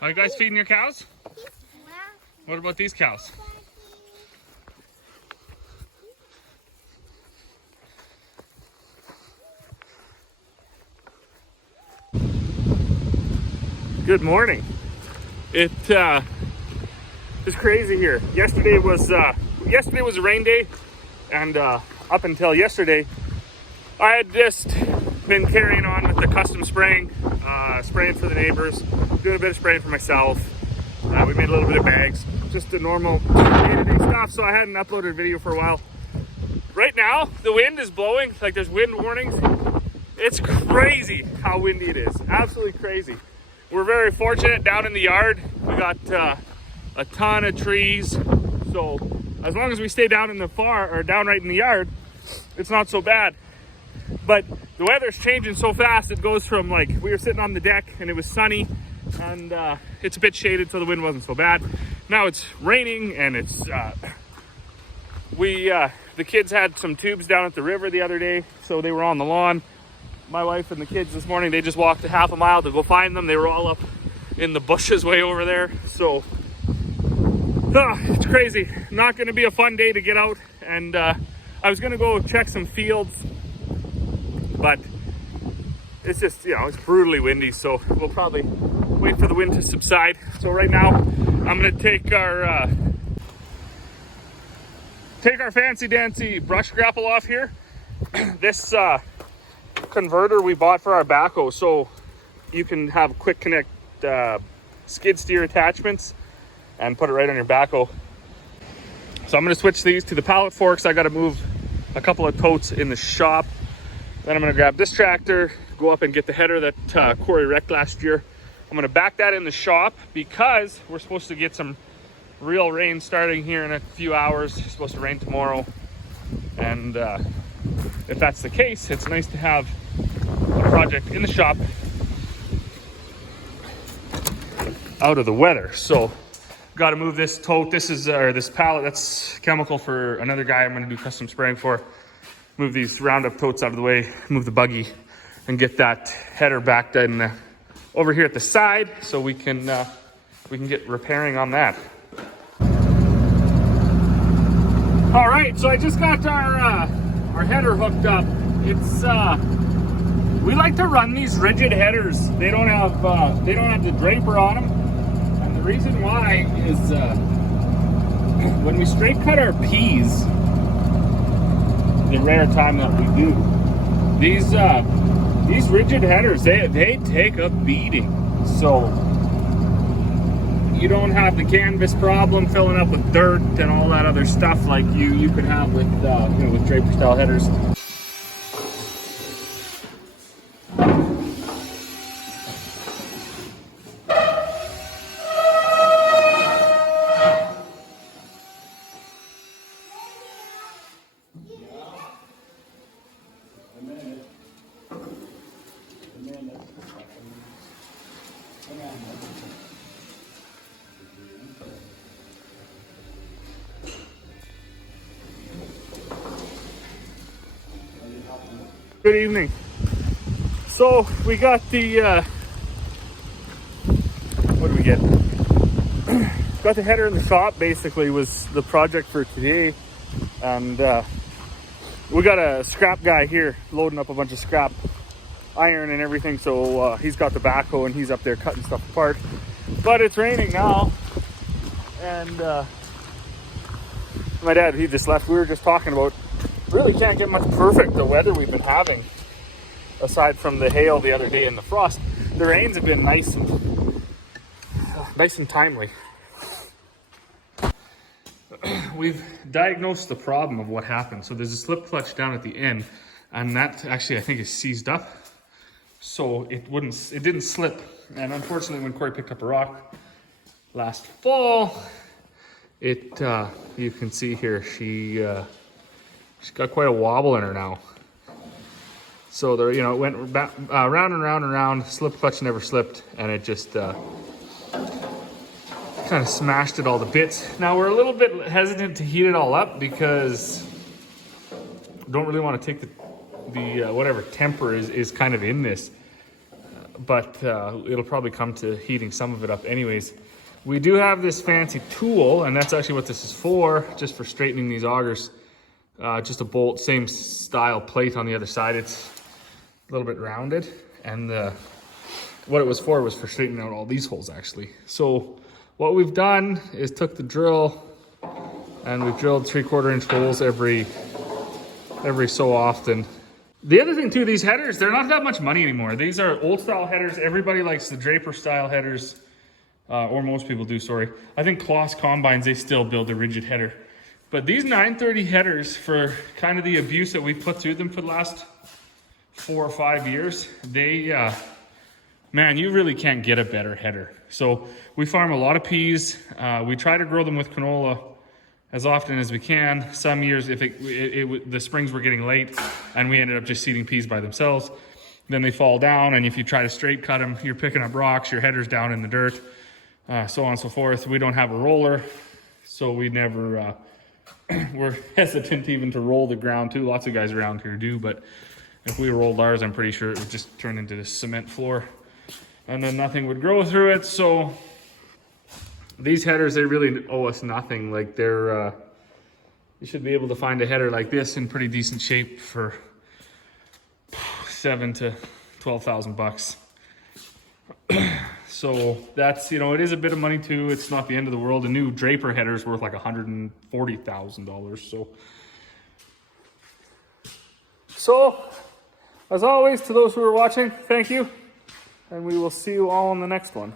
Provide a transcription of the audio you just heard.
Are you guys feeding your cows? What about these cows? Good morning. It is crazy here. Yesterday was a rain day, and up until yesterday, I had just been carrying on with the custom spraying, spraying for the neighbors, doing a bit of spraying for myself. We made a little bit of bags, just the normal day-to-day stuff. So I hadn't uploaded a video for a while. Right now, the wind is blowing. Like there's wind warnings. It's crazy how windy it is. Absolutely crazy. We're very fortunate down in the yard. We got a ton of trees. So as long as we stay down in the down right in the yard, it's not so bad. But the weather's changing so fast. It goes from like, we were sitting on the deck and it was sunny and it's a bit shaded, so the wind wasn't so bad. Now it's raining and it's, the kids had some tubes down at the river the other day, so they were on the lawn. My wife and the kids this morning, they just walked a half a mile to go find them. They were all up in the bushes way over there. So it's crazy. Not going to be a fun day to get out. And I was going to go check some fields, but it's just, it's brutally windy. So we'll probably wait for the wind to subside. So right now I'm going to take our fancy dancy brush grapple off here. This converter we bought for our backhoe, so you can have quick connect skid steer attachments and put it right on your backhoe. So I'm going to switch these to the pallet forks. I got to move a couple of totes in the shop. Then I'm going to grab this tractor, go up and get the header that Corey wrecked last year. I'm going to back that in the shop because we're supposed to get some real rain starting here in a few hours. It's supposed to rain tomorrow, and if that's the case, it's nice to have a project in the shop out of the weather. So got to move this tote. This is this pallet. That's chemical for another guy I'm going to do custom spraying for. Move these Roundup totes out of the way, move the buggy, and get that header backed in over here at the side, so we can get repairing on that. All right, so I just got our header hooked up. It's we like to run these rigid headers. They don't have the draper on them, and the reason why is when we straight cut our peas, the rare time that we do, these rigid headers, they take a beating. So you don't have the canvas problem filling up with dirt and all that other stuff like you could have with with draper style headers. Good evening. So we got the what did we get? Got the header in the shop. Basically was the project for today, and we got a scrap guy here loading up a bunch of scrap iron and everything. So he's got the backhoe and he's up there cutting stuff apart. But it's raining now, and my dad, he just left. We were just talking about, really can't get much perfect the weather we've been having, aside from the hail the other day and the frost. The rains have been nice and timely. We've diagnosed the problem of what happened. So there's a slip clutch down at the end, and that actually I think is seized up, so it didn't slip. And unfortunately, when Corey picked up a rock last fall, it you can see here she's got quite a wobble in her now. So there, it went round and round and round. Slip clutch never slipped, and it just kind of smashed it all to bits. Now we're a little bit hesitant to heat it all up because we don't really want to take the whatever temper is kind of in this. but it'll probably come to heating some of it up anyways. We do have this fancy tool, and that's actually what this is for, just for straightening these augers. Just a bolt, same style plate on the other side. It's a little bit rounded, and what it was for straightening out all these holes actually. So what we've done is took the drill and we've drilled 3/4 inch holes every so often. The other thing too, these headers, they're not that much money anymore. These are old style headers. Everybody likes the Draper style headers, or most people do, sorry. I think Kloss combines, they still build a rigid header. But these 930 headers, for kind of the abuse that we've put through them for the last 4 or 5 years, they, man, you really can't get a better header. So we farm a lot of peas. We try to grow them with canola as often as we can. Some years, if the springs were getting late and we ended up just seeding peas by themselves, then they fall down. And if you try to straight cut them, you're picking up rocks, your header's down in the dirt, so on and so forth. We don't have a roller, so we never, we're hesitant even to roll the ground too. Lots of guys around here do, but if we rolled ours, I'm pretty sure it would just turn into this cement floor and then nothing would grow through it. So these headers, they really owe us nothing. Like they're, you should be able to find a header like this in pretty decent shape for $7,000 to $12,000. So that's, you know, it is a bit of money too. It's not the end of the world. A new Draper header is worth like $140,000. So as always, to those who are watching, thank you. And we will see you all in the next one.